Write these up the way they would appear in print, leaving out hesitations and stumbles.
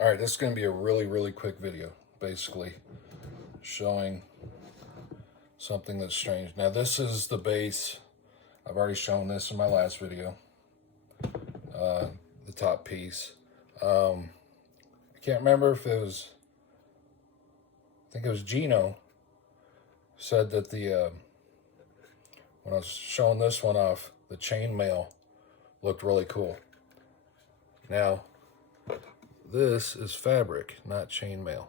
All right, this is going to be a really quick video, basically showing something that's strange. Now, this is the base. I've already shown this in my last video, the top piece. I can't remember if it was, I think it was Geno said that when I was showing this one off, the chainmail looked really cool. Now, this is fabric, not chainmail.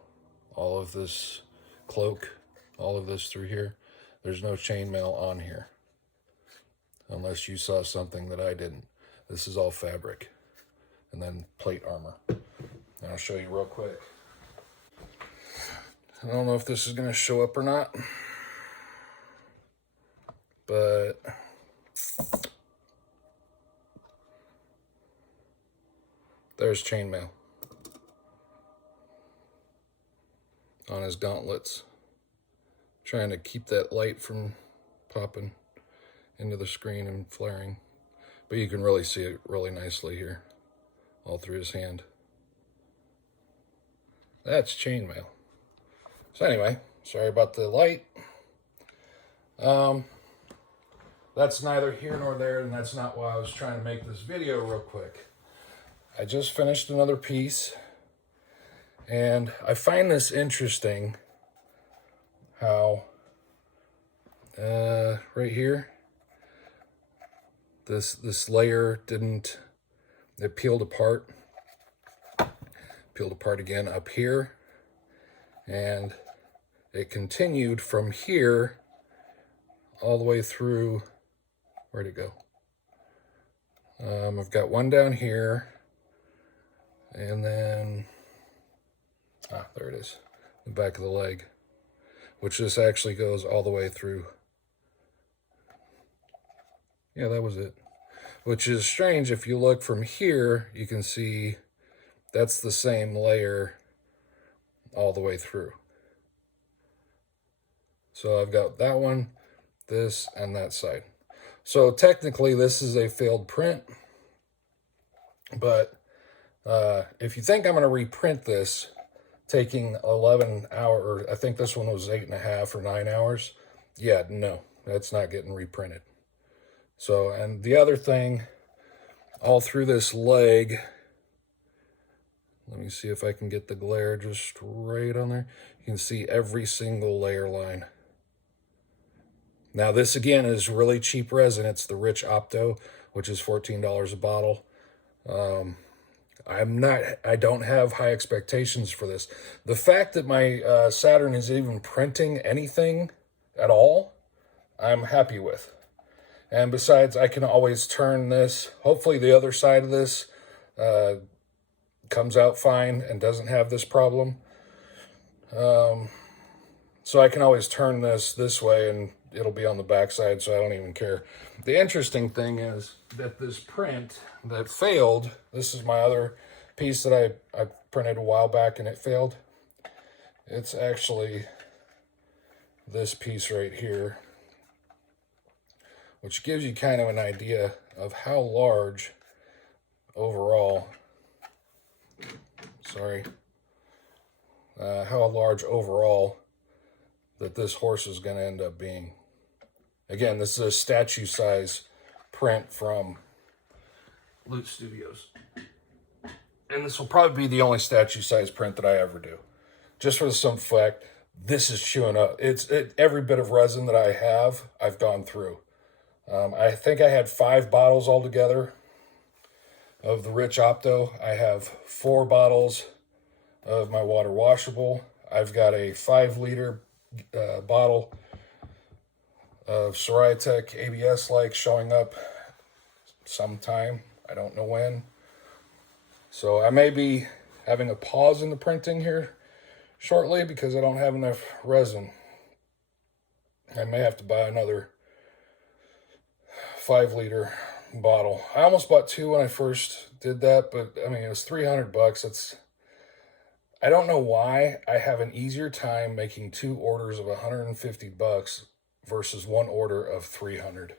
All of this cloak, all of this through here, there's no chainmail on here. Unless you saw something that I didn't. This is all fabric. And then plate armor. And I'll show you real quick. I don't know if this is going to show up or not. But there's chainmail on his gauntlets. Trying to keep that light from popping into the screen and flaring. But you can really see it really nicely here, all through his hand. That's chainmail. So anyway, sorry about the light. That's neither here nor there, and that's not why I was trying to make this video real quick. I just finished another piece, and I find this interesting how right here, this layer it peeled apart again up here, and it continued from here all the way through. Where'd it go? I've got one down here, and then there it is, the back of the leg, which this actually goes all the way through. Yeah, that was it. Which is strange. If you look from here, you can see that's the same layer all the way through. So I've got that one, this, and that side. So technically this is a failed print, but if you think I'm going to reprint this, taking 11 hours, I think this one was 8.5 or 9 hours. Yeah, no, that's not getting reprinted. So, and the other thing, all through this leg, let me see if I can get the glare just right on there. You can see every single layer line. Now this again is really cheap resin. It's the Rich Opto, which is $14 a bottle. I don't have high expectations for this. The fact that my Saturn is even printing anything at all, I'm happy with. And besides, I can always turn this. Hopefully the other side of this comes out fine and doesn't have this problem. So I can always turn this way and it'll be on the back side, so I don't even care. The interesting thing is that this print that failed, this is my other piece that I printed a while back and it failed. It's actually this piece right here, which gives you kind of an idea of how large overall, how large overall that this horse is going to end up being. Again, this is a statue size print from Loot Studios. And this will probably be the only statue size print that I ever do. Just for the simple fact, this is chewing up. Every bit of resin that I have, I've gone through. I think I had 5 bottles altogether of the Rich Opto. I have 4 bottles of my water washable. I've got a 5-liter bottle of Soritec ABS-like showing up sometime. I don't know when. So I may be having a pause in the printing here shortly because I don't have enough resin. I may have to buy another 5-liter bottle. I almost bought 2 when I first did that, but I mean, it was $300. I don't know why I have an easier time making 2 orders of $150 versus 1 order of $300.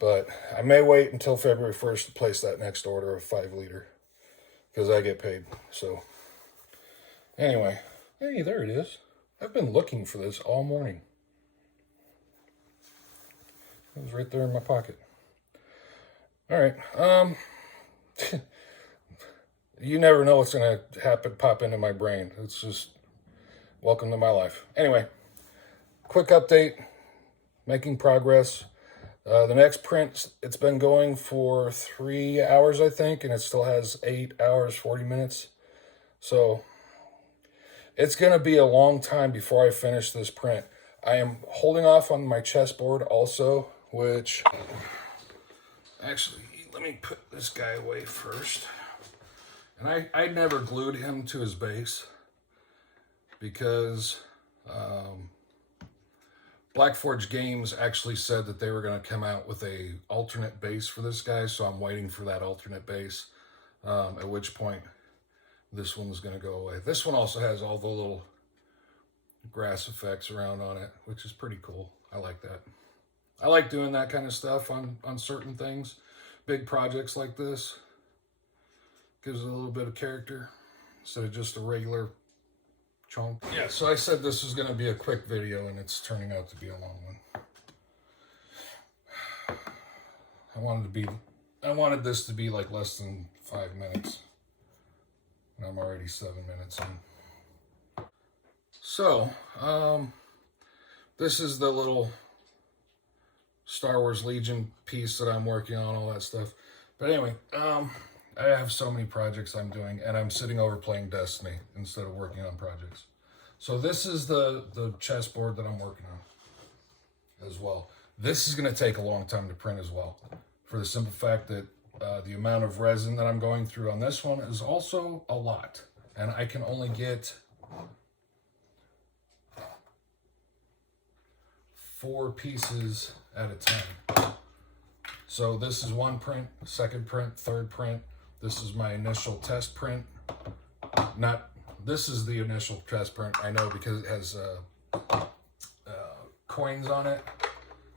But I may wait until February 1st to place that next order of 5-liter. because I get paid. So anyway, hey, there it is. I've been looking for this all morning. It was right there in my pocket. All right. You never know what's going to happen, pop into my brain. It's just welcome to my life. Anyway, quick update, making progress. The next print, it's been going for 3 hours, I think, and it still has 8 hours, 40 minutes. So it's going to be a long time before I finish this print. I am holding off on my chessboard also, which, actually, let me put this guy away first. And I never glued him to his base because Black Forge Games actually said that they were going to come out with a alternate base for this guy, so I'm waiting for that alternate base, at which point this one's going to go away. This one also has all the little grass effects around on it, which is pretty cool. I like that. I like doing that kind of stuff on certain things, big projects like this. Gives it a little bit of character instead of just a regular chunk. Yeah, so I said this was going to be a quick video, and it's turning out to be a long one. I wanted this to be like less than 5 minutes, and I'm already 7 minutes in. So, this is the little Star Wars Legion piece that I'm working on, all that stuff. But anyway, I have so many projects I'm doing, and I'm sitting over playing Destiny instead of working on projects. So this is the chessboard that I'm working on as well. This is going to take a long time to print as well, for the simple fact that the amount of resin that I'm going through on this one is also a lot, and I can only get 4 pieces at a time. So this is one print, second print, third print. This is my initial test print. This is the initial test print, I know, because it has coins on it.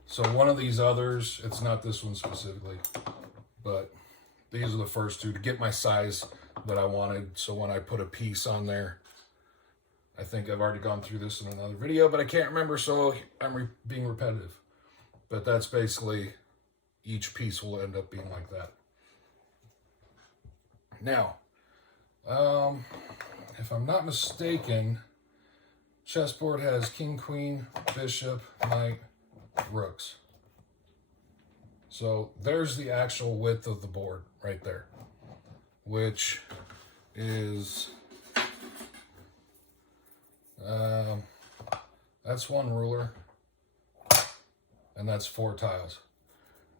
So one of these others, it's not this one specifically, but these are the first two to get my size that I wanted. So when I put a piece on there, I think I've already gone through this in another video, but I can't remember, so I'm being repetitive. But that's basically, each piece will end up being like that. Now, if I'm not mistaken, chessboard has king, queen, bishop, knight, rooks. So there's the actual width of the board right there, which is, that's one ruler, and that's 4 tiles.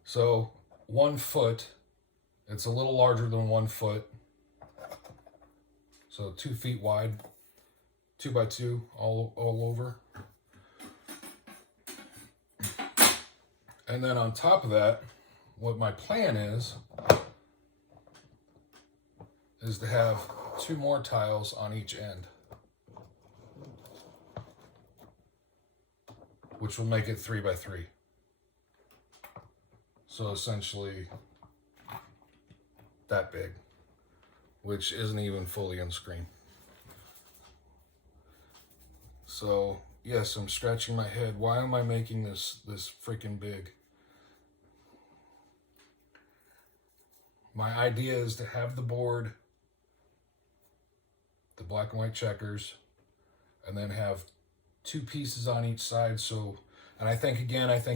So 1 foot, it's a little larger than 1 foot. So 2 feet wide, 2 by 2 all over. And then on top of that, what my plan is to have 2 more tiles on each end, which will make it 3 by 3. So essentially that big, which isn't even fully on screen. So yes, I'm scratching my head. Why am I making this freaking big? My idea is to have the board, the black and white checkers, and then have 2 pieces on each side. So, and I think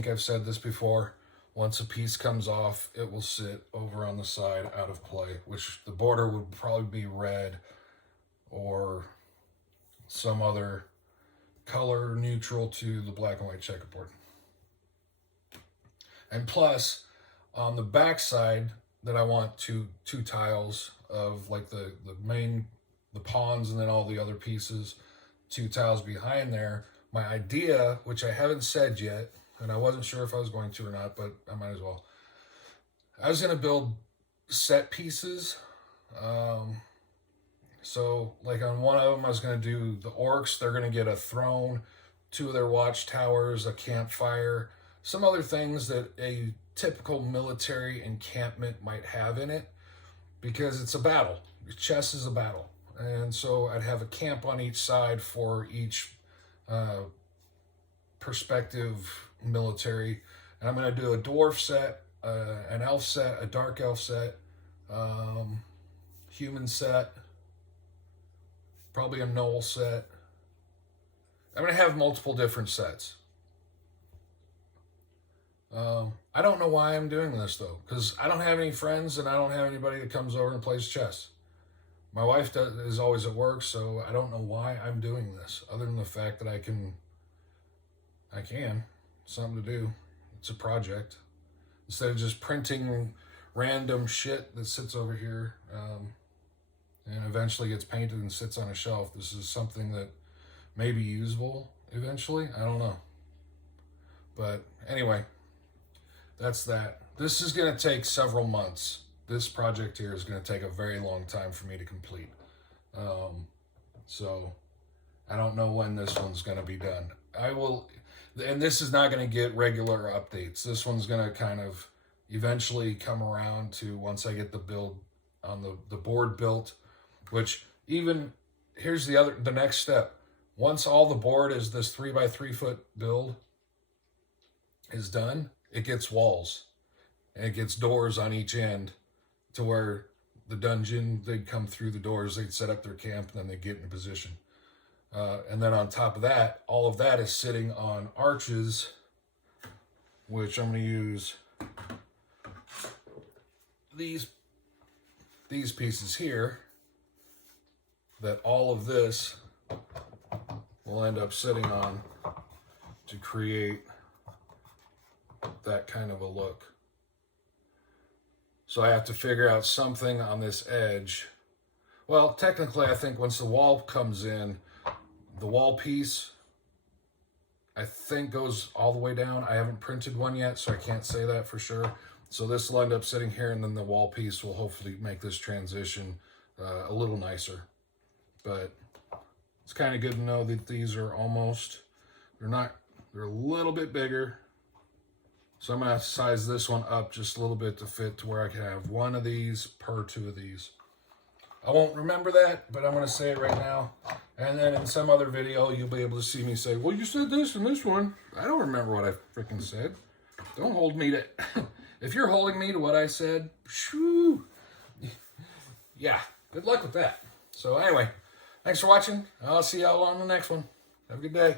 I've said this before, once a piece comes off, it will sit over on the side out of play, which the border would probably be red or some other color neutral to the black and white checkerboard. And plus, on the back side, that I want two tiles of like the pawns, and then all the other pieces, 2 tiles behind there. My idea, which I haven't said yet, and I wasn't sure if I was going to or not, but I might as well. I was going to build set pieces. So like on one of them, I was going to do the orcs. They're going to get a throne, 2 of their watchtowers, a campfire, some other things that a typical military encampment might have in it, because it's a battle. chess is a battle. And so I'd have a camp on each side for each perspective military. And I'm going to do a dwarf set, an elf set, a dark elf set, human set, probably a gnoll set. I'm going to have multiple different sets. I don't know why I'm doing this, though, because I don't have any friends and I don't have anybody that comes over and plays chess. My wife is always at work, so I don't know why I'm doing this, other than the fact that I can. Something to do. It's a project. Instead of just printing random shit that sits over here and eventually gets painted and sits on a shelf, this is something that may be usable eventually. I don't know. But anyway, that's that. This is going to take several months. This project here is going to take a very long time for me to complete. So I don't know when this one's going to be done. I will, and this is not going to get regular updates. This one's going to kind of eventually come around to once I get the build on the board built, which even, here's the next step. Once all the board is this 3x3 foot build is done, it gets walls and it gets doors on each end to where the dungeon, they'd come through the doors, they'd set up their camp, and then they'd get in position. And then on top of that, all of that is sitting on arches, which I'm going to use these pieces here, that all of this will end up sitting on to create that kind of a look. So I have to figure out something on this edge. Well, technically, I think once the wall comes in, the wall piece, I think, goes all the way down. I haven't printed one yet, so I can't say that for sure. So this will end up sitting here, and then the wall piece will hopefully make this transition a little nicer. But it's kind of good to know that these are almost, they're a little bit bigger. So I'm going to size this one up just a little bit to fit to where I can have one of these per two of these. I won't remember that, but I'm going to say it right now. And then in some other video, you'll be able to see me say, well, you said this in this one. I don't remember what I freaking said. Don't hold me to... If you're holding me to what I said, shoo, yeah, good luck with that. So anyway, thanks for watching. I'll see y'all on the next one. Have a good day.